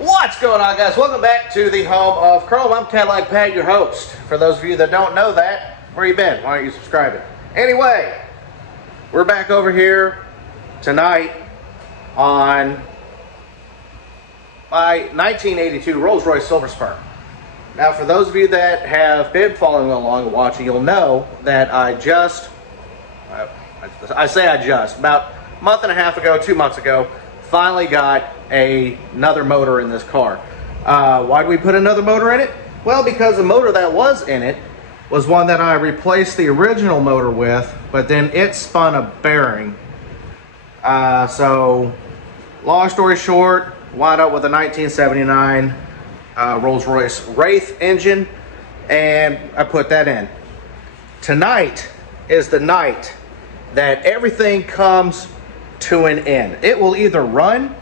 What's going on, guys? Welcome back to the home of Chrome. I'm Cadillac Pat, your host. For those of you that don't know that, where you been? Why aren't you subscribing? Anyway, we're back over here tonight on my 1982 Rolls-Royce Silver Spur. Now, for those of you that have been following along and watching, you'll know that about a month and a half ago, 2 months ago, finally got another motor in this car. Why did we put another motor in it? Well, because the motor that was in it was one that I replaced the original motor with, but then it spun a bearing. So, long story short, wound up with a 1979 Rolls-Royce Wraith engine, and I put that in. Tonight is the night that everything comes to an end. It will either run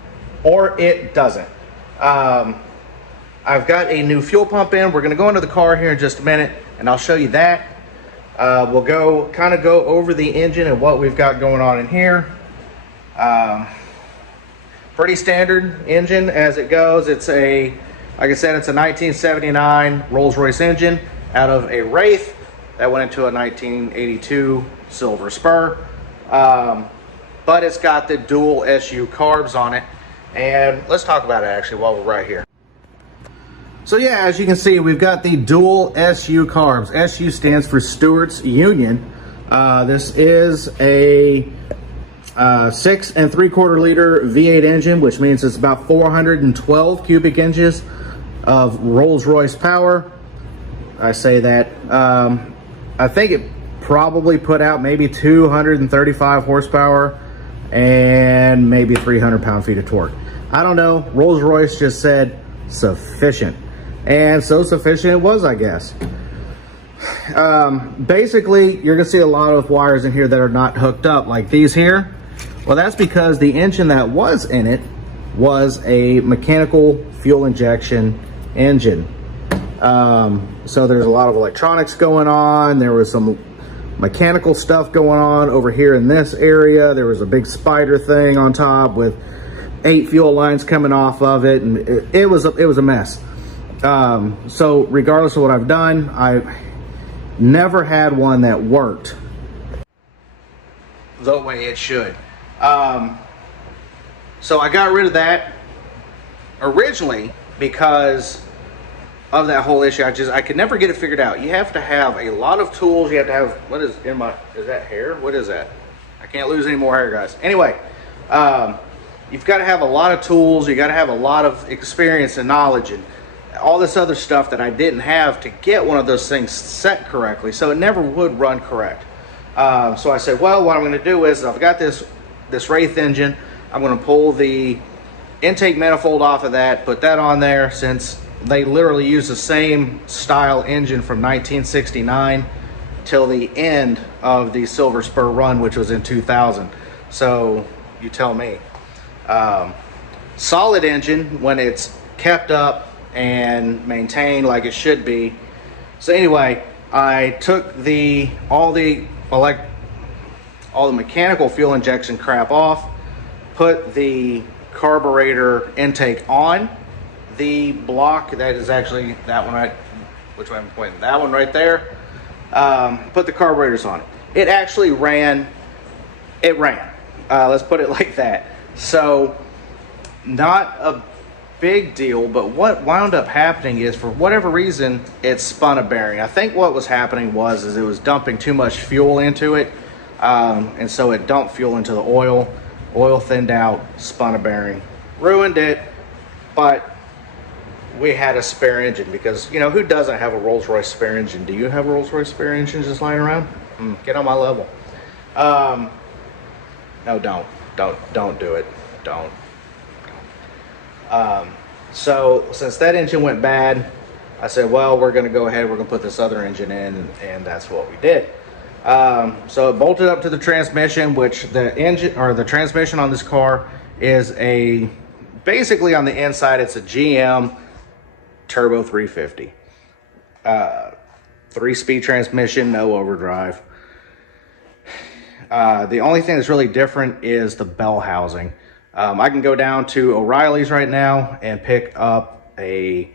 or it doesn't. I've got a new fuel pump in. We're going to go into the car here in just a minute, and I'll show you that. We'll go over the engine and what we've got going on in here. Pretty standard engine as it goes. It's like I said, it's a 1979 Rolls-Royce engine out of a Wraith that went into a 1982 Silver Spur. But it's got the dual SU carbs on it. And let's talk about it actually while we're right here. So yeah, as you can see, we've got the dual SU carbs. SU stands for Stewart's Union. This is a 6 3/4 liter V8 engine, which means it's about 412 cubic inches of Rolls-Royce power. I say that. I think it probably put out maybe 235 horsepower and maybe 300 pound-feet of torque. I don't know. Rolls-Royce just said sufficient, and so sufficient it was, I guess. Basically, you're gonna see a lot of wires in here that are not hooked up, like these here. Well, that's because the engine that was in it was a mechanical fuel injection engine. So there's a lot of electronics going on. There was some mechanical stuff going on over here in this area. There was a big spider thing on top with 8 fuel lines coming off of it, and it was a mess. So regardless of what I've done, I never had one that worked the way it should. So I got rid of that originally because of that whole issue. I could never get it figured out. You have to have a lot of tools. You have to have, is that hair? What is that? I can't lose any more hair, guys. Anyway, you've got to have a lot of tools. You got to have a lot of experience and knowledge and all this other stuff that I didn't have to get one of those things set correctly. So it never would run correct. So I said, well, what I'm going to do is I've got this Wraith engine. I'm going to pull the intake manifold off of that, put that on there, since they literally use the same style engine from 1969 till the end of the Silver Spur run, which was in 2000. So you tell me. Solid engine when it's kept up and maintained like it should be. So anyway, I took all the mechanical fuel injection crap off, put the carburetor intake on the block. That is actually that one right, which way I'm pointing, that one right there. Put the carburetors on it. It actually ran. Let's put it like that. So not a big deal, but what wound up happening is, for whatever reason, it spun a bearing. I think what was happening was it was dumping too much fuel into it, and so it dumped fuel into the oil. Oil thinned out, spun a bearing, ruined it. But we had a spare engine, because, you know, who doesn't have a Rolls-Royce spare engine? Do you have a Rolls-Royce spare engine just lying around? Get on my level. No, don't do it. Don't. So since that engine went bad, I said, well, we're going to go ahead, we're going to put this other engine in, and that's what we did. So it bolted up to the transmission, which the transmission on this car is basically on the inside, it's a GM Turbo 350. 3-speed transmission, no overdrive. The only thing that's really different is the bell housing. I can go down to O'Reilly's right now and pick up a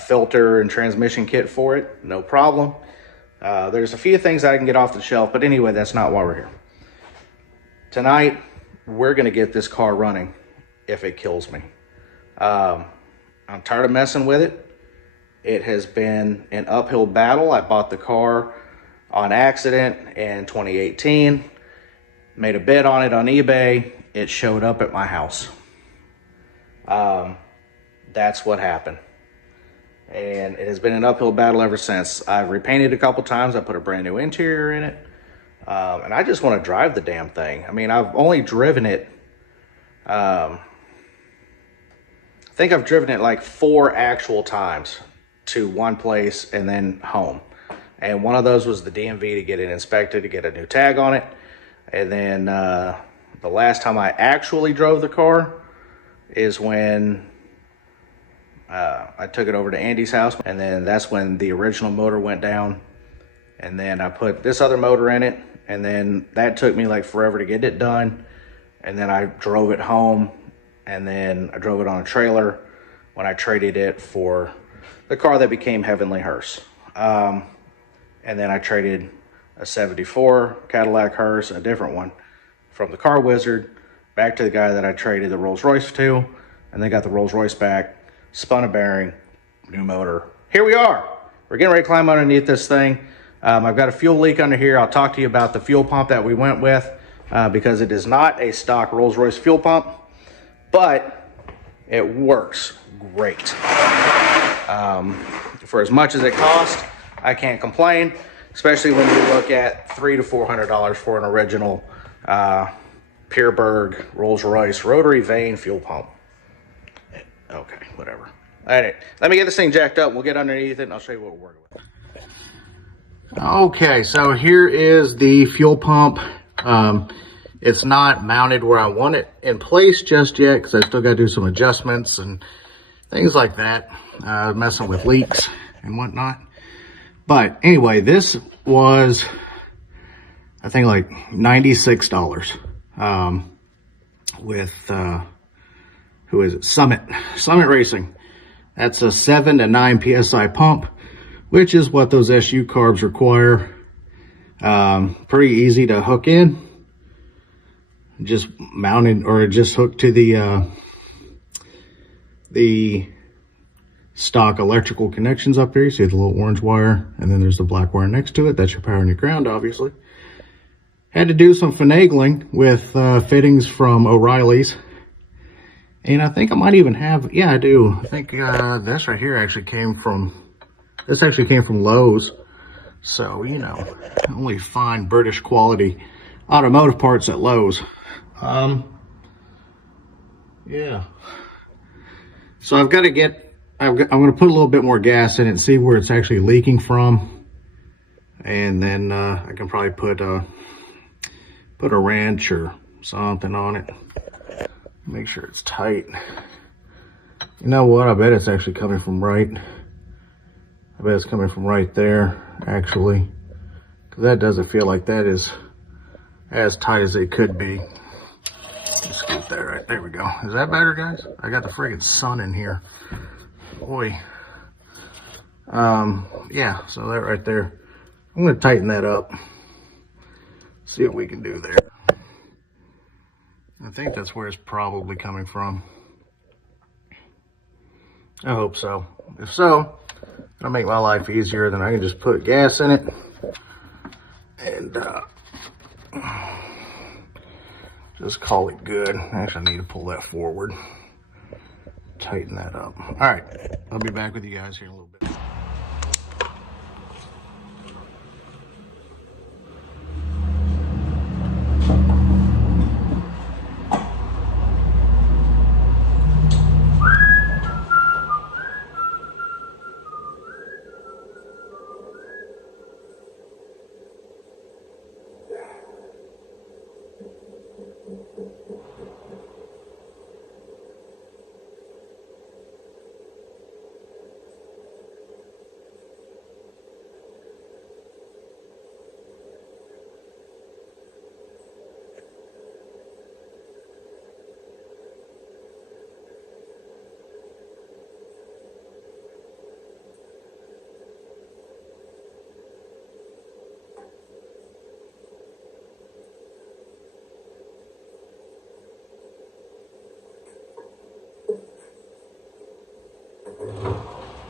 filter and transmission kit for it, no problem. There's a few things I can get off the shelf, but anyway, that's not why we're here. Tonight, we're gonna get this car running if it kills me. I'm tired of messing with it. It has been an uphill battle. I bought the car on accident in 2018, made a bid on it on eBay. It showed up at my house. That's what happened. And it has been an uphill battle ever since. I've repainted a couple times. I put a brand new interior in it. And I just want to drive the damn thing. I mean, I've only driven it, I think I've driven it like 4 actual times to one place and then home. And one of those was the DMV to get it inspected, to get a new tag on it. And then the last time I actually drove the car is when I took it over to Andy's house, and then that's when the original motor went down, and then I put this other motor in it, and then that took me like forever to get it done, and then I drove it home, and then I drove it on a trailer when I traded it for the car that became Heavenly Hearse. And then I traded a 74 Cadillac Hearse, a different one, from the Car Wizard back to the guy that I traded the Rolls-Royce to, and then got the Rolls-Royce back, spun a bearing, new motor. Here we are. We're getting ready to climb underneath this thing. I've got a fuel leak under here. I'll talk to you about the fuel pump that we went with because it is not a stock Rolls-Royce fuel pump, but it works great. For as much as it cost, I can't complain, especially when you look at $300 to $400 for an original Pierburg Rolls-Royce rotary vane fuel pump. Okay, whatever. All right, let me get this thing jacked up. We'll get underneath it and I'll show you what we're working with. Okay, so here is the fuel pump. It's not mounted where I want it in place just yet because I still got to do some adjustments and things like that, messing with leaks and whatnot. But anyway, this was, I think, like $96 with, who is it? Summit Racing. That's a 7 to 9 PSI pump, which is what those SU carbs require. Pretty easy to hook in. Just mounted, or just hooked to the stock electrical connections up there. You see the little orange wire, and then there's the black wire next to it. That's your power and your ground, obviously. Had to do some finagling with fittings from O'Reilly's. And I think I might even have, yeah, I do. I think this right here actually came from Lowe's. So, you know, only fine British quality automotive parts at Lowe's. Yeah. So I've got to get, I'm going to put a little bit more gas in it and see where it's actually leaking from. And then I can probably put a wrench or something on it. Make sure it's tight. You know what? I bet it's actually coming from right. I bet it's coming from right there, actually. Because that doesn't feel like that is as tight as it could be. Just scoot that right there. We go. Is that better, guys? I got the friggin' sun in here. Boy. Yeah, so that right there. I'm going to tighten that up. See what we can do there. I think that's where it's probably coming from. I hope so. If so, it'll make my life easier. Then I can just put gas in it and just call it good. Actually, I need to pull that forward. Tighten that up. All right, I'll be back with you guys here in a little bit.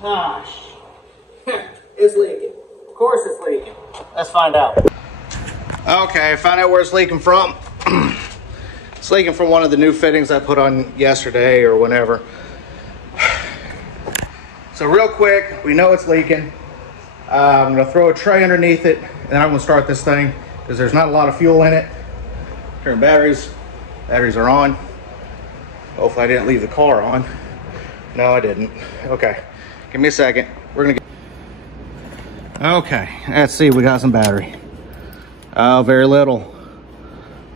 Gosh. It's leaking. Of course it's leaking. Let's find out. Okay, found out where it's leaking from. It's leaking from one of the new fittings I put on yesterday or whenever. So real quick, we know it's leaking. I'm gonna throw a tray underneath it and then I'm gonna start this thing because there's not a lot of fuel in it. Turn batteries. Batteries are on. Hopefully I didn't leave the car on. No, I didn't. Okay, give me a second. We're gonna get... Okay, let's see, we got some battery. Oh, very little.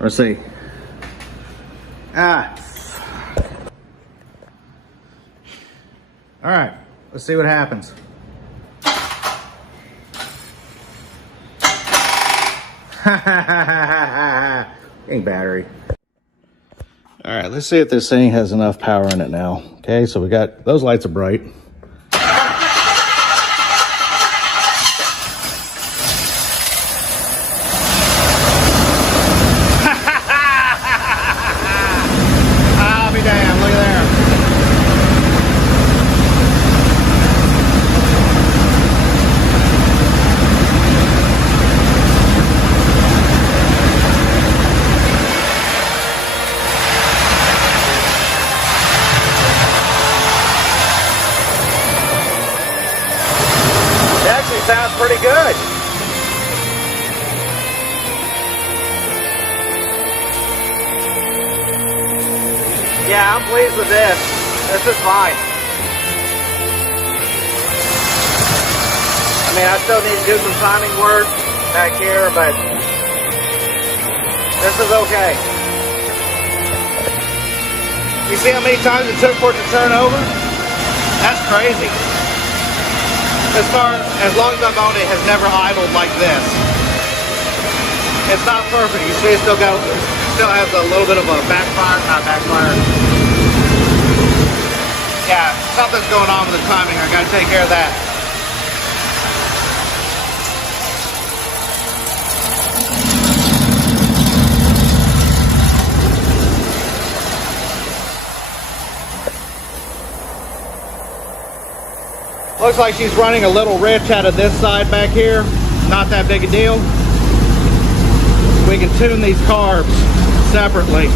Let's see. All right, let's see what happens. Dang battery. All right, let's see if this thing has enough power in it now. Okay, so we got, those lights are bright. I'll be damned, look at there. Sounds pretty good. Yeah, I'm pleased with this. This is fine. I mean, I still need to do some timing work back here, but this is okay. You see how many times it took for it to turn over? That's crazy. As long as I've owned it, has never idled like this. It's not perfect. You see, it still has a little bit of a backfire, not backfire. Yeah, something's going on with the timing. I got to take care of that. Looks like she's running a little rich out of this side back here. Not that big a deal. We can tune these carbs separately.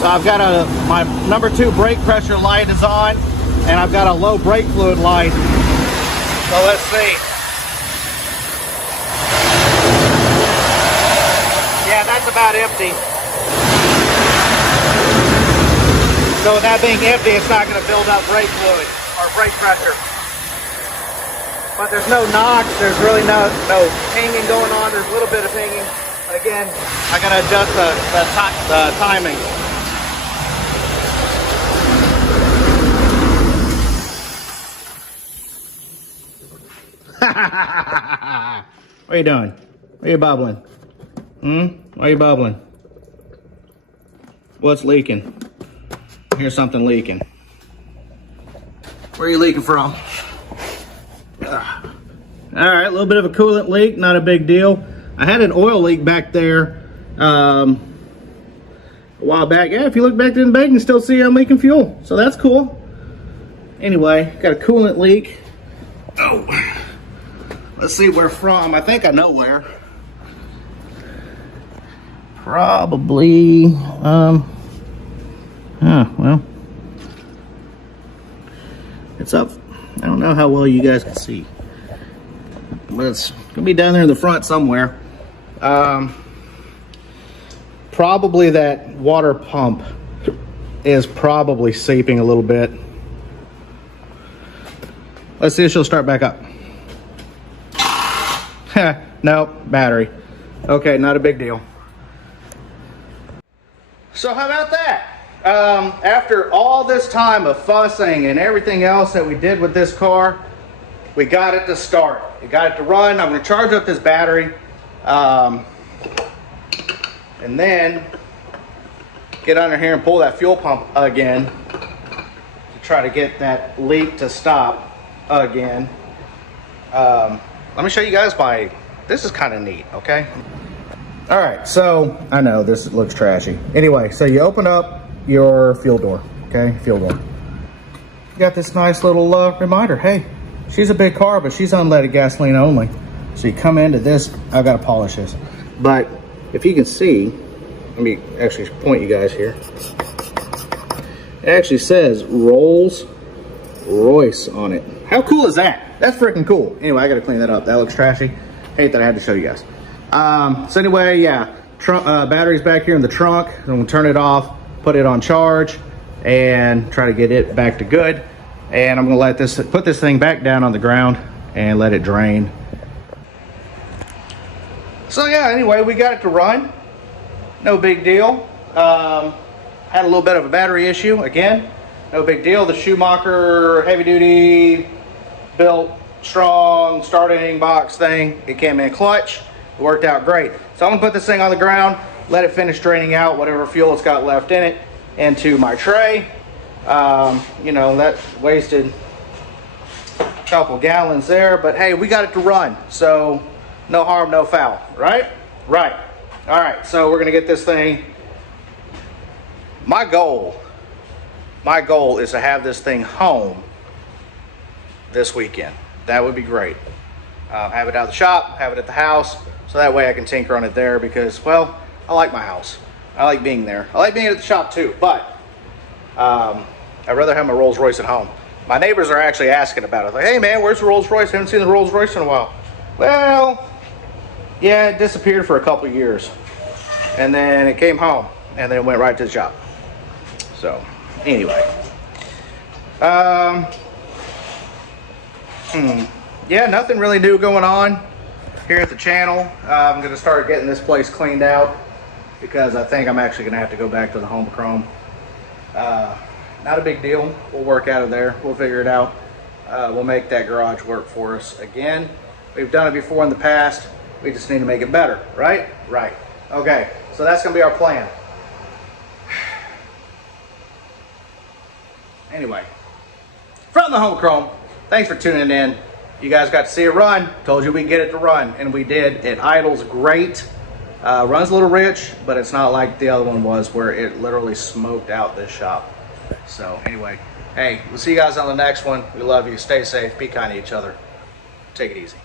So I've got my number 2 brake pressure light is on, and I've got a low brake fluid light. So let's see. Yeah, that's about empty. So with that being empty, it's not going to build up brake fluid or brake pressure. But there's no knocks. There's really no pinging going on. There's a little bit of pinging. But again, I got to adjust the timing. What are you doing? Why are you bubbling? Why are you bubbling? What's leaking? Here's something leaking. Where are you leaking from? All right, a little bit of a coolant leak, not a big deal. I had an oil leak back there a while back. Yeah, if you look back in the bag, you can still see I'm leaking fuel. So that's cool. Anyway, got a coolant leak. Oh. Let's see where from. I think I know where. Probably, well, it's up. I don't know how well you guys can see, but it's gonna be down there in the front somewhere. Probably that water pump is probably seeping a little bit. Let's see if she'll start back up. Nope, battery. Okay, not a big deal. So how about that? After all this time of fussing and everything else that we did with this car, we got it to start. We got it to run. I'm going to charge up this battery. And then get under here and pull that fuel pump again to try to get that leak to stop again. Let me show you guys this is kind of neat, okay? All right, so I know this looks trashy. Anyway, so you open up your fuel door, okay? Fuel door. You got this nice little reminder. Hey, she's a big car, but she's unleaded gasoline only. So you come into this, I've got to polish this. But if you can see, let me actually point you guys here. It actually says Rolls-Royce on it. How cool is that? That's freaking cool. Anyway, I got to clean that up. That looks trashy. Hate that I had to show you guys. So anyway, yeah, battery's back here in the trunk. I'm gonna turn it off, put it on charge, and try to get it back to good. And I'm gonna put this thing back down on the ground and let it drain. So yeah, anyway, we got it to run. No big deal. Had a little bit of a battery issue again. No big deal. The Schumacher heavy duty built strong starting box thing. It came in clutch. It worked out great. So I'm gonna put this thing on the ground, let it finish draining out whatever fuel it's got left in it into my tray. You know, that wasted a couple gallons there, but hey, we got it to run. So no harm, no foul, right? Right. All right, so we're gonna get this thing. My goal is to have this thing home this weekend. That would be great. Have it out of the shop, have it at the house, so that way I can tinker on it there because, well, I like my house. I like being there. I like being at the shop too, but I'd rather have my Rolls-Royce at home. My neighbors are actually asking about it. Like, hey man, where's the Rolls-Royce? I haven't seen the Rolls-Royce in a while. Well, yeah, it disappeared for a couple of years. And then it came home and then it went right to the shop. So, anyway. Yeah, nothing really new going on here at the channel. I'm going to start getting this place cleaned out because I think I'm actually going to have to go back to the home chrome. Not a big deal. We'll work out of there. We'll figure it out. We'll make that garage work for us again. We've done it before in the past. We just need to make it better, right? Right. Okay, so that's going to be our plan. Anyway, from the home chrome, thanks for tuning in. You guys got to see it run. Told you we'd get it to run, and we did. It idles great. Runs a little rich, but it's not like the other one was where it literally smoked out this shop. So anyway, hey, we'll see you guys on the next one. We love you. Stay safe. Be kind to each other. Take it easy.